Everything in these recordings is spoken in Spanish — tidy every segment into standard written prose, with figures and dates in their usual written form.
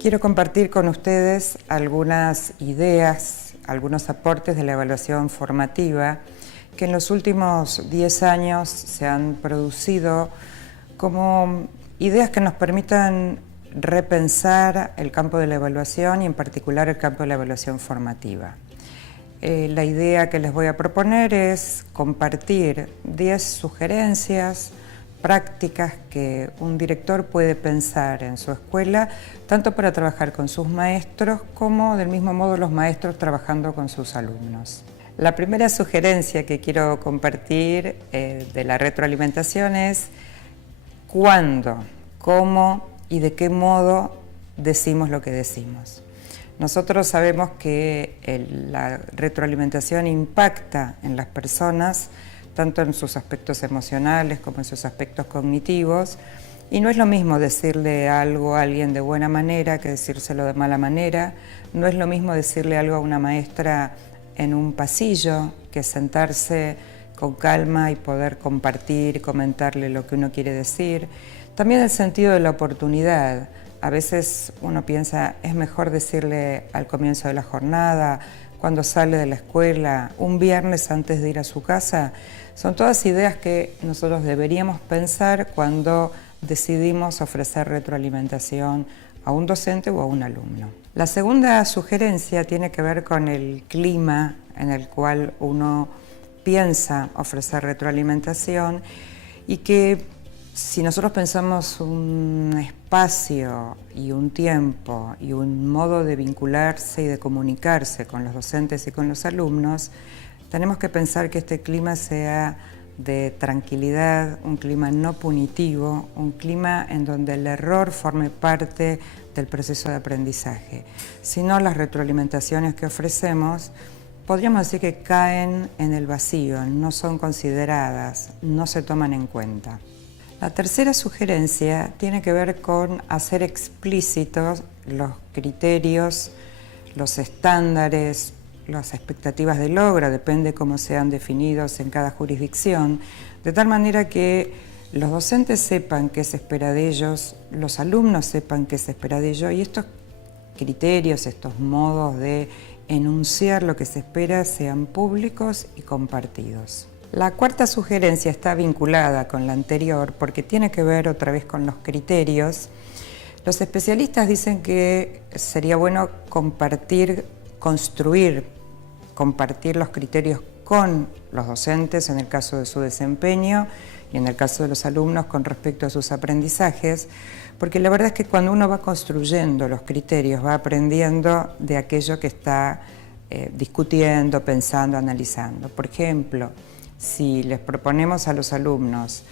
Quiero compartir con ustedes algunas ideas, algunos aportes de la evaluación formativa que en los últimos 10 años se han producido como ideas que nos permitan repensar el campo de la evaluación y en particular el campo de la evaluación formativa. La idea que les voy a proponer es compartir 10 sugerencias prácticas que un director puede pensar en su escuela, tanto para trabajar con sus maestros como del mismo modo los maestros trabajando con sus alumnos. La primera sugerencia que quiero compartir de la retroalimentación es cuándo, cómo y de qué modo decimos lo que decimos. Nosotros sabemos que la retroalimentación impacta en las personas, tanto en sus aspectos emocionales como en sus aspectos cognitivos, y no es lo mismo decirle algo a alguien de buena manera que decírselo de mala manera, no es lo mismo decirle algo a una maestra en un pasillo que sentarse con calma y poder compartir y comentarle lo que uno quiere decir. También el sentido de la oportunidad. A veces uno piensa, es mejor decirle al comienzo de la jornada, cuando sale de la escuela, un viernes antes de ir a su casa. Son todas ideas que nosotros deberíamos pensar cuando decidimos ofrecer retroalimentación a un docente o a un alumno. La segunda sugerencia tiene que ver con el clima en el cual uno piensa ofrecer retroalimentación y que si nosotros pensamos un espacio y un tiempo y un modo de vincularse y de comunicarse con los docentes y con los alumnos, tenemos que pensar que este clima sea de tranquilidad, un clima no punitivo, un clima en donde el error forme parte del proceso de aprendizaje. Si no, las retroalimentaciones que ofrecemos podríamos decir que caen en el vacío, no son consideradas, no se toman en cuenta. La tercera sugerencia tiene que ver con hacer explícitos los criterios, los estándares, las expectativas de logro, depende cómo sean definidos en cada jurisdicción, de tal manera que los docentes sepan qué se espera de ellos, los alumnos sepan qué se espera de ellos y estos criterios, estos modos de enunciar lo que se espera sean públicos y compartidos. La cuarta sugerencia está vinculada con la anterior porque tiene que ver otra vez con los criterios. Los especialistas dicen que sería bueno compartir los criterios con los docentes en el caso de su desempeño y en el caso de los alumnos con respecto a sus aprendizajes, porque la verdad es que cuando uno va construyendo los criterios va aprendiendo de aquello que está discutiendo, pensando, analizando. Por ejemplo, si les proponemos a los alumnos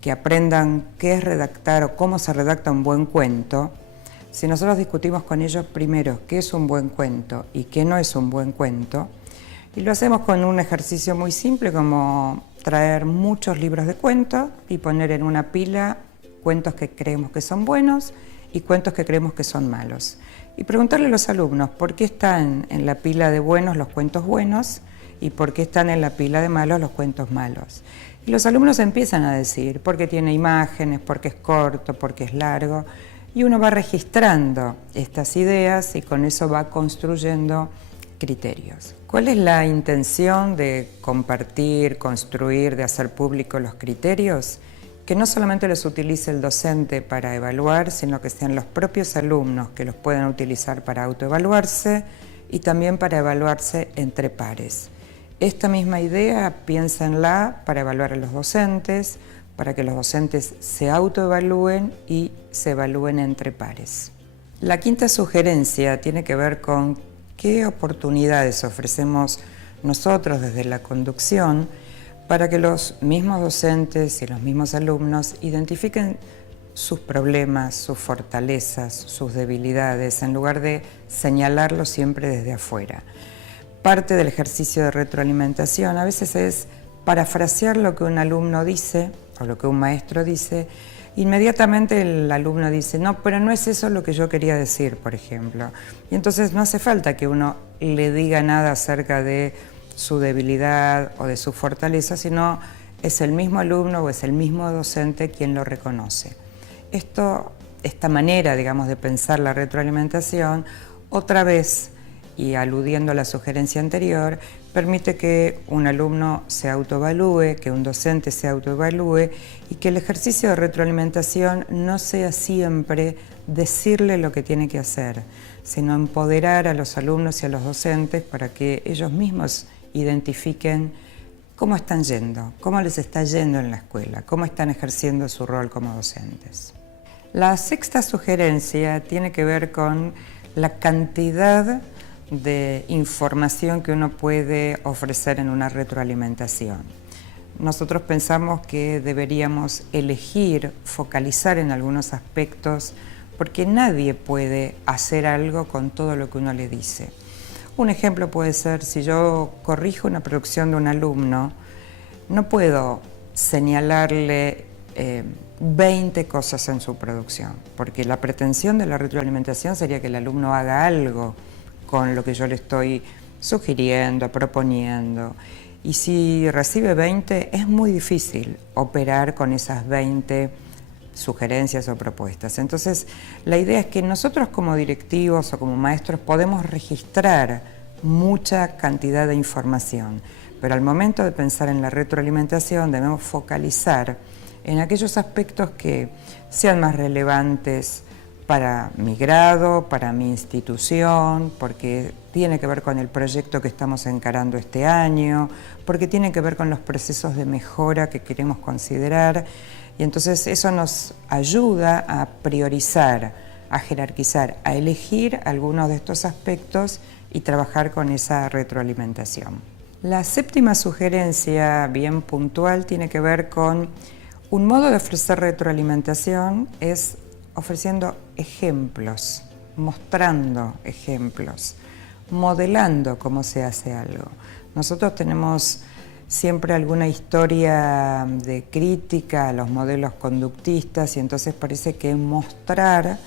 que aprendan qué es redactar o cómo se redacta un buen cuento, si nosotros discutimos con ellos primero qué es un buen cuento y qué no es un buen cuento, y lo hacemos con un ejercicio muy simple como traer muchos libros de cuentos y poner en una pila cuentos que creemos que son buenos y cuentos que creemos que son malos. Y preguntarle a los alumnos por qué están en la pila de buenos los cuentos buenos y por qué están en la pila de malos los cuentos malos. Y los alumnos empiezan a decir porque tiene imágenes, porque es corto, porque es largo, y uno va registrando estas ideas y con eso va construyendo criterios. ¿Cuál es la intención de compartir, construir, de hacer público los criterios? Que no solamente los utilice el docente para evaluar, sino que sean los propios alumnos que los puedan utilizar para autoevaluarse y también para evaluarse entre pares. Esta misma idea piénsenla para evaluar a los docentes, para que los docentes se autoevalúen y se evalúen entre pares. La quinta sugerencia tiene que ver con qué oportunidades ofrecemos nosotros desde la conducción para que los mismos docentes y los mismos alumnos identifiquen sus problemas, sus fortalezas, sus debilidades, en lugar de señalarlos siempre desde afuera. Parte del ejercicio de retroalimentación a veces es parafrasear lo que un alumno dice o lo que un maestro dice. Inmediatamente el alumno dice, no, pero no es eso lo que yo quería decir, por ejemplo. Y entonces no hace falta que uno le diga nada acerca de su debilidad o de su fortaleza, sino es el mismo alumno o es el mismo docente quien lo reconoce. Esto esta manera, digamos, de pensar la retroalimentación, otra vez, y aludiendo a la sugerencia anterior, permite que un alumno se autoevalúe, que un docente se autoevalúe y que el ejercicio de retroalimentación no sea siempre decirle lo que tiene que hacer, sino empoderar a los alumnos y a los docentes para que ellos mismos identifiquen cómo están yendo, cómo les está yendo en la escuela, cómo están ejerciendo su rol como docentes. La sexta sugerencia tiene que ver con la cantidad de información que uno puede ofrecer en una retroalimentación. Nosotros pensamos que deberíamos elegir, focalizar en algunos aspectos, porque nadie puede hacer algo con todo lo que uno le dice. Un ejemplo puede ser, si yo corrijo una producción de un alumno, no puedo señalarle 20 cosas en su producción, porque la pretensión de la retroalimentación sería que el alumno haga algo con lo que yo le estoy sugiriendo, proponiendo. Y si recibe 20, es muy difícil operar con esas 20 sugerencias o propuestas. Entonces, la idea es que nosotros como directivos o como maestros podemos registrar mucha cantidad de información, pero al momento de pensar en la retroalimentación debemos focalizar en aquellos aspectos que sean más relevantes para mi grado, para mi institución, porque tiene que ver con el proyecto que estamos encarando este año, porque tiene que ver con los procesos de mejora que queremos considerar, y entonces eso nos ayuda a priorizar, a jerarquizar, a elegir algunos de estos aspectos y trabajar con esa retroalimentación. La séptima sugerencia, bien puntual, tiene que ver con un modo de ofrecer retroalimentación es ofreciendo ejemplos, mostrando ejemplos, modelando cómo se hace algo. Nosotros tenemos siempre alguna historia de crítica a los modelos conductistas y entonces parece que mostrar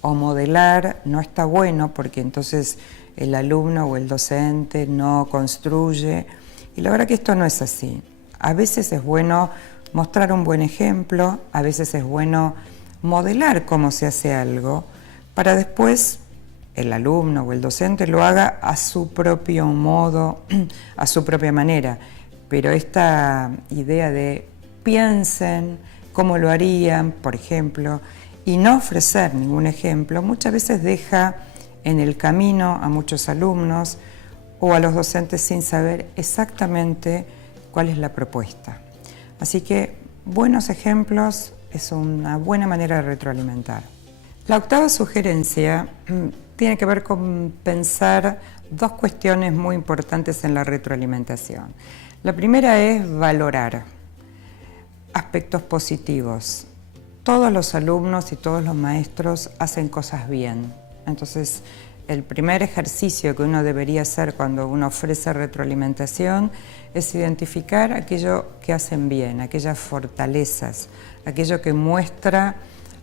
o modelar no está bueno porque entonces el alumno o el docente no construye. Y la verdad que esto no es así. A veces es bueno mostrar un buen ejemplo, a veces es bueno modelar cómo se hace algo para después el alumno o el docente lo haga a su propio modo, a su propia manera. Pero esta idea de piensen cómo lo harían, por ejemplo, y no ofrecer ningún ejemplo, muchas veces deja en el camino a muchos alumnos o a los docentes sin saber exactamente cuál es la propuesta. Así que buenos ejemplos es una buena manera de retroalimentar. La octava sugerencia tiene que ver con pensar dos cuestiones muy importantes en la retroalimentación. La primera es valorar aspectos positivos. Todos los alumnos y todos los maestros hacen cosas bien. Entonces, el primer ejercicio que uno debería hacer cuando uno ofrece retroalimentación es identificar aquello que hacen bien, aquellas fortalezas, aquello que muestra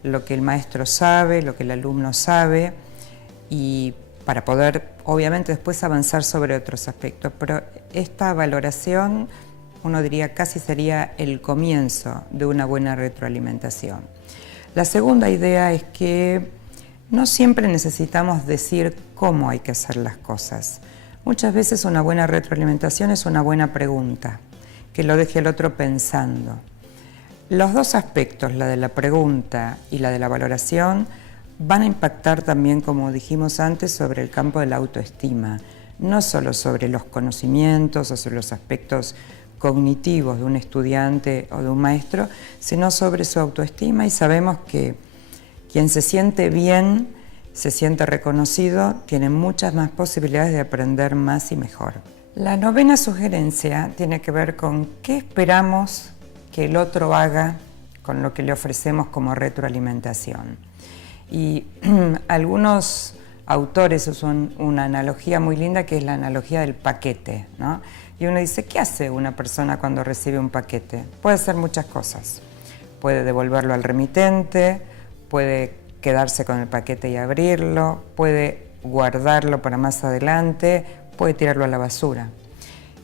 lo que el maestro sabe, lo que el alumno sabe, y para poder, obviamente, después avanzar sobre otros aspectos. Pero esta valoración, uno diría, casi sería el comienzo de una buena retroalimentación. La segunda idea es que no siempre necesitamos decir cómo hay que hacer las cosas. Muchas veces una buena retroalimentación es una buena pregunta, que lo deje al otro pensando. Los dos aspectos, la de la pregunta y la de la valoración, van a impactar también, como dijimos antes, sobre el campo de la autoestima, no solo sobre los conocimientos o sobre los aspectos cognitivos de un estudiante o de un maestro, sino sobre su autoestima, y sabemos que quien se siente bien, se siente reconocido, tiene muchas más posibilidades de aprender más y mejor. La novena sugerencia tiene que ver con qué esperamos que el otro haga con lo que le ofrecemos como retroalimentación. Y algunos autores usan una analogía muy linda que es la analogía del paquete, ¿no? Y uno dice, ¿qué hace una persona cuando recibe un paquete? Puede hacer muchas cosas. Puede devolverlo al remitente, puede quedarse con el paquete y abrirlo, puede guardarlo para más adelante, puede tirarlo a la basura.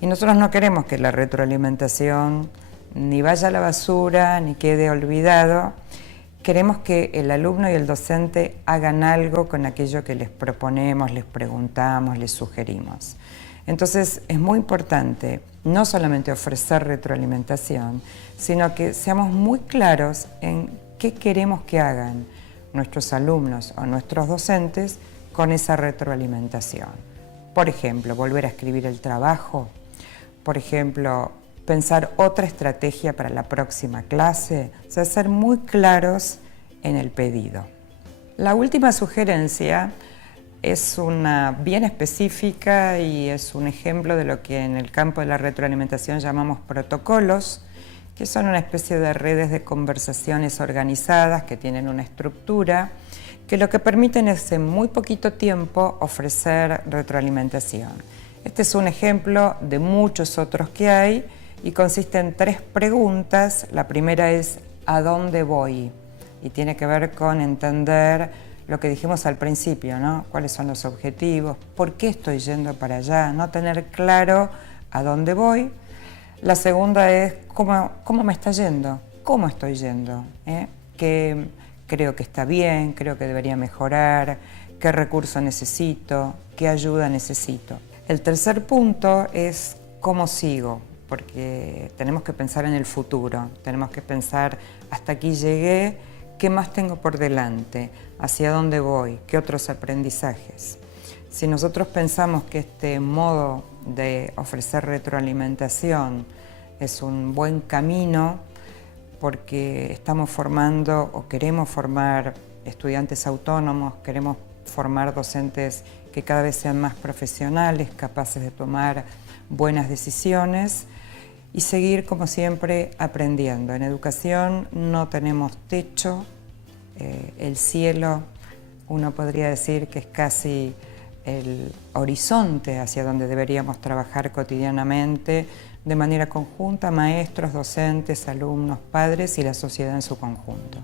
Y nosotros no queremos que la retroalimentación ni vaya a la basura, ni quede olvidado. queremos que el alumno y el docente hagan algo con aquello que les proponemos, les preguntamos, les sugerimos. Entonces es muy importante no solamente ofrecer retroalimentación, sino que seamos muy claros en qué queremos que hagan nuestros alumnos o nuestros docentes con esa retroalimentación. Por ejemplo, volver a escribir el trabajo, por ejemplo, pensar otra estrategia para la próxima clase, o sea, ser muy claros en el pedido. La última sugerencia es una bien específica y es un ejemplo de lo que en el campo de la retroalimentación llamamos protocolos, que son una especie de redes de conversaciones organizadas que tienen una estructura, que lo que permiten es en muy poquito tiempo ofrecer retroalimentación. Este es un ejemplo de muchos otros que hay y consiste en 3 preguntas. La primera es ¿a dónde voy? Y tiene que ver con entender lo que dijimos al principio, ¿no? ¿Cuáles son los objetivos? ¿Por qué estoy yendo para allá? No tener claro a dónde voy. La segunda es ¿cómo me está yendo? ¿Cómo estoy yendo? ¿Qué creo que está bien? ¿Creo que debería mejorar? ¿Qué recurso necesito? ¿Qué ayuda necesito? El tercer punto es ¿cómo sigo? Porque tenemos que pensar en el futuro, tenemos que pensar hasta aquí llegué, ¿qué más tengo por delante? ¿Hacia dónde voy? ¿Qué otros aprendizajes? Si nosotros pensamos que este modo de ofrecer retroalimentación es un buen camino porque estamos formando o queremos formar estudiantes autónomos, queremos formar docentes que cada vez sean más profesionales, capaces de tomar buenas decisiones y seguir, como siempre, aprendiendo. En educación no tenemos techo, el cielo, uno podría decir que es casi el horizonte hacia donde deberíamos trabajar cotidianamente, de manera conjunta, maestros, docentes, alumnos, padres y la sociedad en su conjunto.